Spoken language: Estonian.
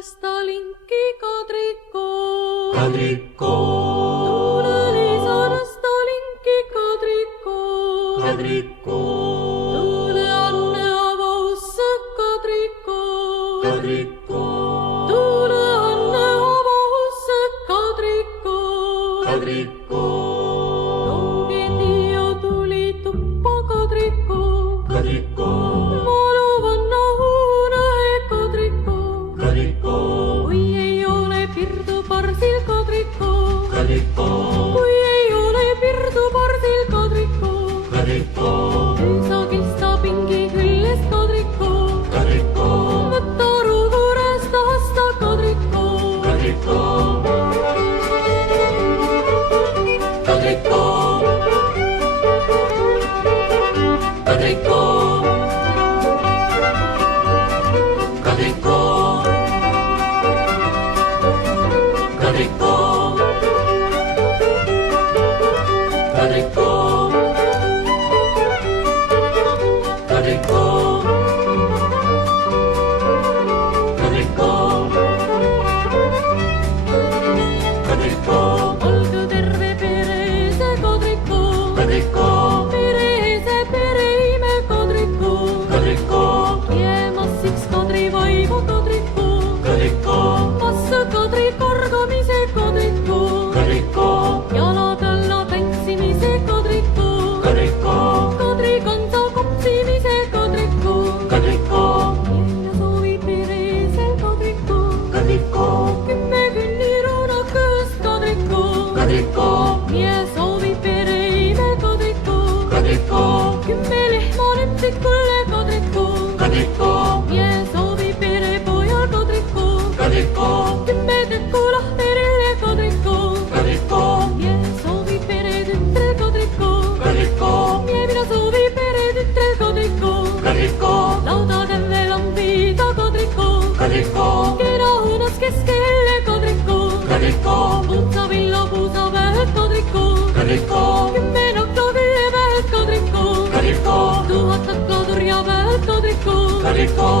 Saaresta linki Kadrikoo. Kadrikoo. Tuuleli Saaresta linki Kadrikoo. Kadrikoo. Tuule Anne avausse Kadrikoo. Kadrikoo. Tuule Anne avausse Kadrikoo. Kadrikoo. Nougetio tuli tuppa Kadrikoo. Kadrikoo. Valuvanna huunahe Kadrikoo. Kadrikoo. Kui ei ole pirdu parsil Kadrikoo. Kadrikoo. Kui ei ole pirdu parsil Kadrikoo. Kadrikoo. Sa kesta pingi küljes Kadrikoo. Kadrikoo. Võtta ruurest hasta Kadrikoo. Kadrikoo. Kadrikoo. Kadrikoo. Kadrikoo. Kadrikoo. Kadrikoo. Kadrikoo. Kadrikoo. Kadrikoo. Olgu terve perese Kadrikoo. Kadrikoo. Perese pereime Kadrikoo. Kadrikoo. Kiemassiks Kadri vaimu Kadrikoo. Kadrikoo. Massa Kadri kargamise Kadrikoo. Kadrikoo. Jalad alla tantsimise Kadrikoo. Kadrikoo. Kadri kansa kopsimise Kadrikoo. Kadrikoo. Ja soovi peresel Kadrikoo. Kadrikoo. 10 künniruunakõõst Kadrikoo. Kadrikoo. Ja soovi pereime Kadrikoo. Kadrikoo. 10 lehmanetikulle Kadrikoo. Kadrikoo. Ja soovi perepojal Kadrikoo. Kadrikoo. 10 tükku lahterille Kadrikoo. Kadrikoo. Ja soovi peretütrel Kadrikoo. Kadrikoo. Ja mina soovi peretütrel Kadrikoo. Kadrikoo. Lauda tämme lambida Kadrikoo. Kadrikoo. Kena õunas keskelle Kadrikoo. Kadrikoo. Puutsa villa puusa vähelt Kadrikoo. Kadrikoo. 10 nakla külle vähelt Kadrikoo. Kadrikoo. 1000 nakla turja vähelt Kadrikoo. Kadrikoo.